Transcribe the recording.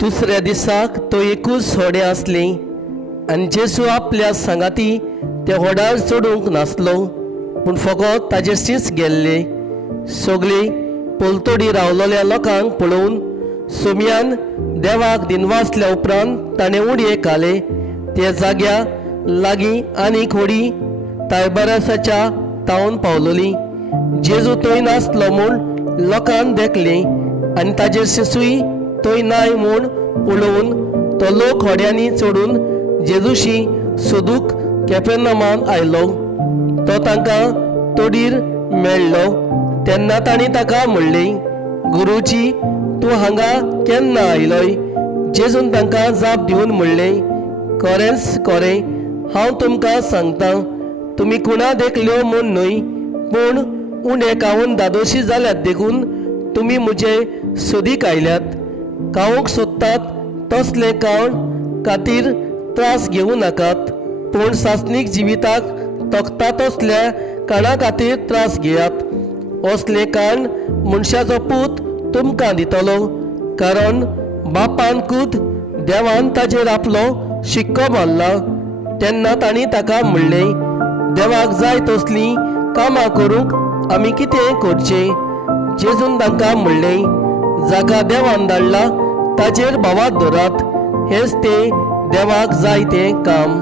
दुसऱ्या दिसाक तो एकूच होडे आसली आनी जेसू आपल्या सांगाती त्या होडार चडूंक नासलो, पूण फकत ताजेरशींच गेल्ले. सगळीं पोलतोडी रावलोल्या लोकांक पळोवन सोमयान देवाक दिनवासल्या उपरांत ताणें उडये घाले ते जाग्या लागीं आनीक होडी तायबरासाच्या तावन पावलोली. जेजू थंय नासलो म्हूण लोकांक देखलें आनी ताजेर शिसूय थंय नाय म्हूण पळोवन तो लोक होड्यांनी चडून जेजूशी सोदूंक कपेर्नौमांत आयलो. तो तांकां तोडीर मेळ्ळो तेन्ना तांणी ताका म्हणलें, गुरुजी, तूं हांगा केन्ना आयलोय? जेजून तांकां जाप दिवन म्हणलें, खरेंच खरें हांव तुमकां सांगतां, तुमी कुणा देखल्यो म्हूण न्हय, पूण उणे खावन दादोशी जाल्यात देखून तुमी म्हजे सोदीक आयल्यात. खावंक सोदतात तसले खाण खातीर त्रास घेवं नाकात, पूण सासणीक जिविताक तोखता तसल्या खाणा खातीर त्रास घेयात. असले खाण मनशाचो पूत तुमकां दितलो, कारण बापान खुद देवान ताजेर आपलो शिक्को मारला. तेन्ना तांणी ताका म्हणलें, देवाक जाय तसलीं कामां करूंक आमी कितें करचें? जेजून तांकां म्हणलें, जाका देवान धाडला ताजेर भावात धरात, हेच तें देवाक जाय तें काम.